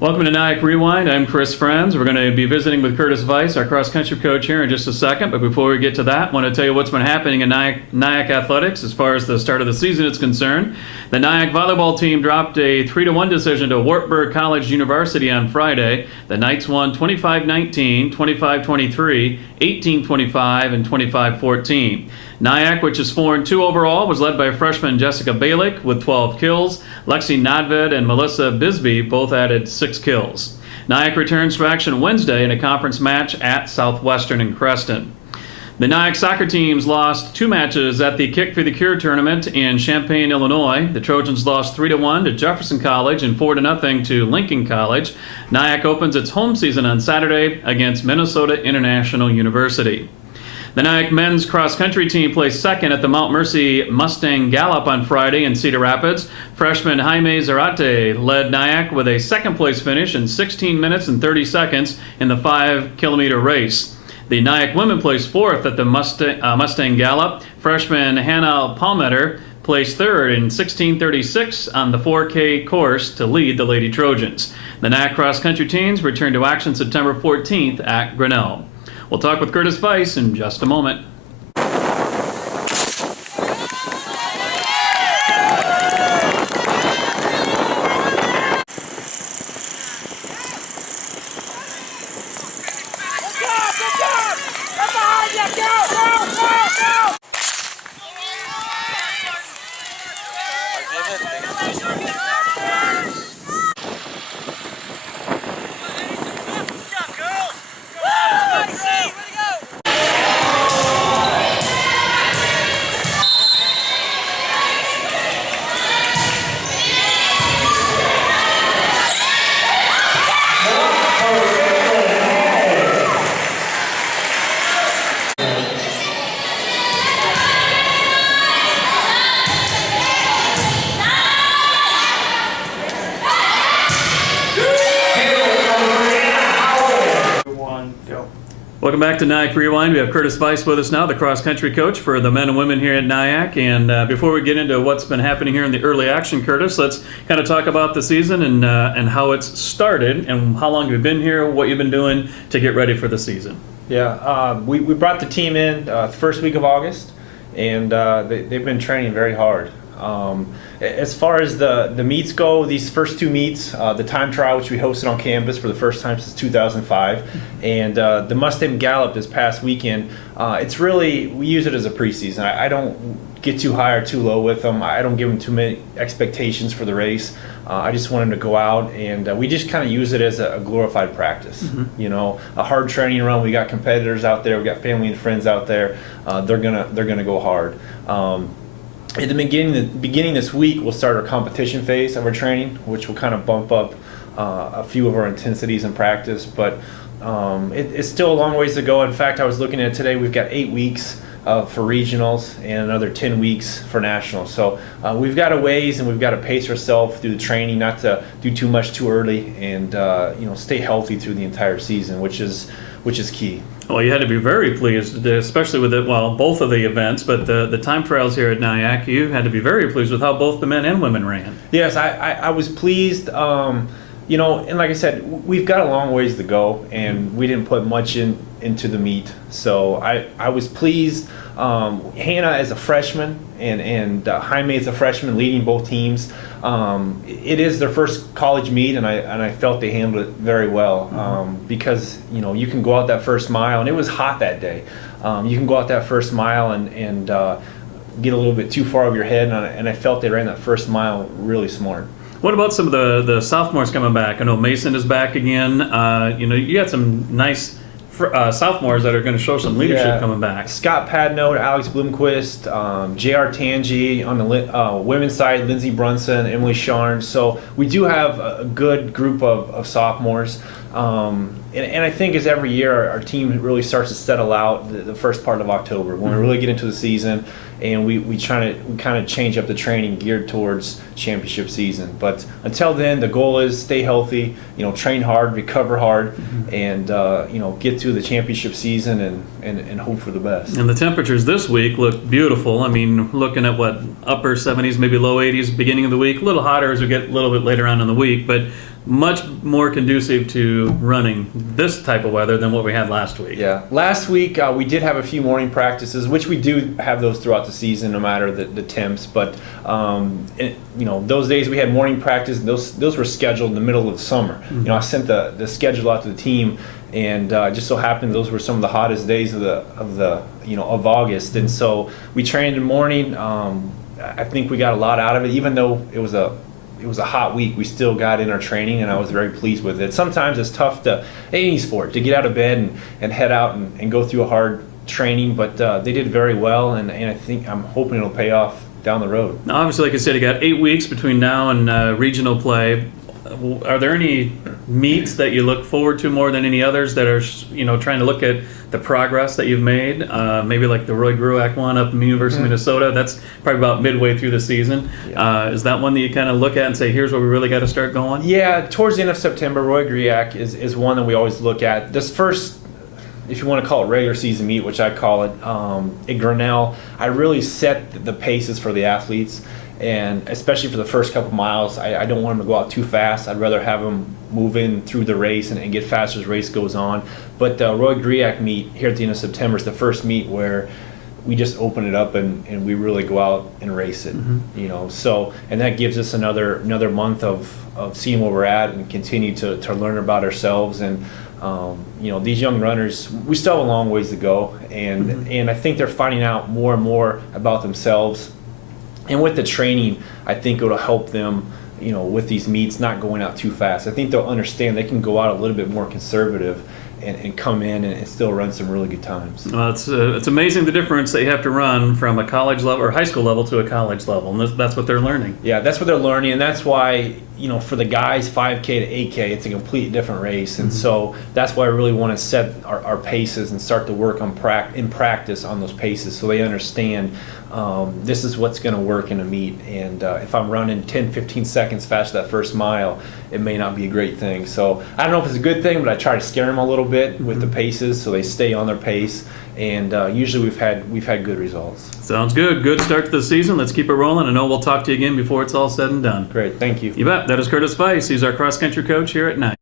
Welcome to NIACC Rewind. I'm Chris Frenz. We're going to be visiting with Curtis Vais, our cross-country coach, here in just a second. But before we get to that, I want to tell you what's been happening in NIACC athletics as far as the start of the season is concerned. The NIACC volleyball team dropped a 3-1 decision to Wartburg College University on Friday. The Knights won 25-19, 25-23, 18-25, and 25-14. NIACC, which is 4-2 overall, was led by freshman Jessica Balick with 12 kills. Lexi Nadved and Melissa Bisbee both added 6 kills. NIACC returns to action Wednesday in a conference match at Southwestern in Creston. The NIACC soccer teams lost 2 matches at the Kick for the Cure tournament in Champaign, Illinois. The Trojans lost 3-1 to Jefferson College and 4-0 to Lincoln College. NIACC opens its home season on Saturday against Minnesota International University. The NIACC men's cross-country team placed second at the Mount Mercy Mustang Gallop on Friday in Cedar Rapids. Freshman Jaime Zarate led NIACC with a second-place finish in 16 minutes and 30 seconds in the 5-kilometer race. The NIACC women placed fourth at the Mustang Gallop. Freshman Hannah Palmeter placed third in 16:36 on the 4K course to lead the Lady Trojans. The NIACC cross-country teams return to action September 14th at Grinnell. We'll talk with Curtis Vais in just a moment. Welcome back to NIACC Rewind. We have Curtis Vais with us now, the cross-country coach for the men and women here at NIACC. And before we get into what's been happening here in the early action, Curtis, let's kind of talk about the season and how it's started and how long you've been here, what you've been doing to get ready for the season. Yeah, we brought the team in the first week of August, and they've been training very hard. As far as the meets go, these first 2 meets, the time trial, which we hosted on campus for the first time since 2005, and the Mustang Gallop this past weekend, it's really, we use it as a preseason. I don't get too high or too low with them. I don't give them too many expectations for the race. I just want them to go out, and we just kind of use it as a glorified practice. Mm-hmm. You know, a hard training run. We got competitors out there. We got family and friends out there. They're gonna go hard. At the beginning this week, we'll start our competition phase of our training, which will kind of bump up a few of our intensities in practice. But it's still a long ways to go. In fact, I was looking at it today. We've got 8 weeks for regionals and another 10 weeks for nationals. So we've got a ways, and we've got to pace ourselves through the training, not to do too much too early, and stay healthy through the entire season, which is key. Well, you had to be very pleased, especially with both of the events, but the time trials here at NIACC, you had to be very pleased with how both the men and women ran. Yes, I was pleased. And like I said, we've got a long ways to go, and we didn't put much into the meet. So I was pleased. Hannah as a freshman and Jaime as a freshman leading both teams. It is their first college meet, and I felt they handled it very well, because you can go out that first mile, and it was hot that day. You can go out that first mile and get a little bit too far over your head, and I felt they ran that first mile really smart. What about some of the sophomores coming back? I know Mason is back again. You got some nice sophomores that are going to show some leadership coming back. Scott Padno, Alex Bloomquist, J.R. Tangi on the women's side, Lindsey Brunson, Emily Sharn. So we do have a good group of sophomores. And I think as every year our team really starts to settle out the first part of October when we really get into the season, and we kind of change up the training geared towards championship season. But until then, the goal is stay healthy, train hard, recover hard, and get to the championship season and hope for the best. And the temperatures this week look beautiful. I mean, looking at upper 70s, maybe low 80s beginning of the week, a little hotter as we get a little bit later on in the week, but much more conducive to running this type of weather than what we had last week. Yeah. Last week, we did have a few morning practices, which we do have those throughout the season, no matter the temps. But, those days we had morning practice, and those were scheduled in the middle of the summer. Mm-hmm. I sent the schedule out to the team, and just so happened those were some of the hottest days of August. And so we trained in the morning. I think we got a lot out of it, even though it was a hot week. We still got in our training, and I was very pleased with it. Sometimes it's tough any sport, to get out of bed and head out and go through a hard training, but they did very well, and I'm hoping it'll pay off down the road. Now, obviously, like I said, you got 8 weeks between now and regional play. Are there any meets that you look forward to more than any others that are, trying to look at the progress that you've made? Maybe like the Roy Gruak one up in the University of Minnesota. That's probably about midway through the season. Yeah. Is that one that you kind of look at and say, here's where we really got to start going? Yeah, towards the end of September, Roy Gruak is one that we always look at. This first, if you want to call it regular season meet, which I call it, at Grinnell, I really set the paces for the athletes. And especially for the first couple miles, I don't want them to go out too fast. I'd rather have them move in through the race and get faster as the race goes on. But the Roy Gruak meet here at the end of September is the first meet where we just open it up and we really go out and race it. So, and that gives us another month of seeing where we're at and continue to learn about ourselves. And these young runners, we still have a long ways to go, and I think they're finding out more and more about themselves. And with the training, I think it'll help them, with these meets, not going out too fast. I think they'll understand they can go out a little bit more conservative and come in and still run some really good times. Well, it's amazing the difference that you have to run from a college level or high school level to a college level, and that's what they're learning. Yeah, that's what they're learning, and that's why, for the guys, 5K to 8K, it's a completely different race. And so that's why I really want to set our paces and start to work on in practice on those paces so they understand this is what's going to work in a meet. And if I'm running 10, 15 seconds faster that first mile, it may not be a great thing. So I don't know if it's a good thing, but I try to scare them a little bit with the paces so they stay on their pace. And usually we've had good results. Sounds good. Good start to the season. Let's keep it rolling. I know we'll talk to you again before it's all said and done. Great, thank you. You bet. That is Curtis Vais. He's our cross-country coach here at NIACC.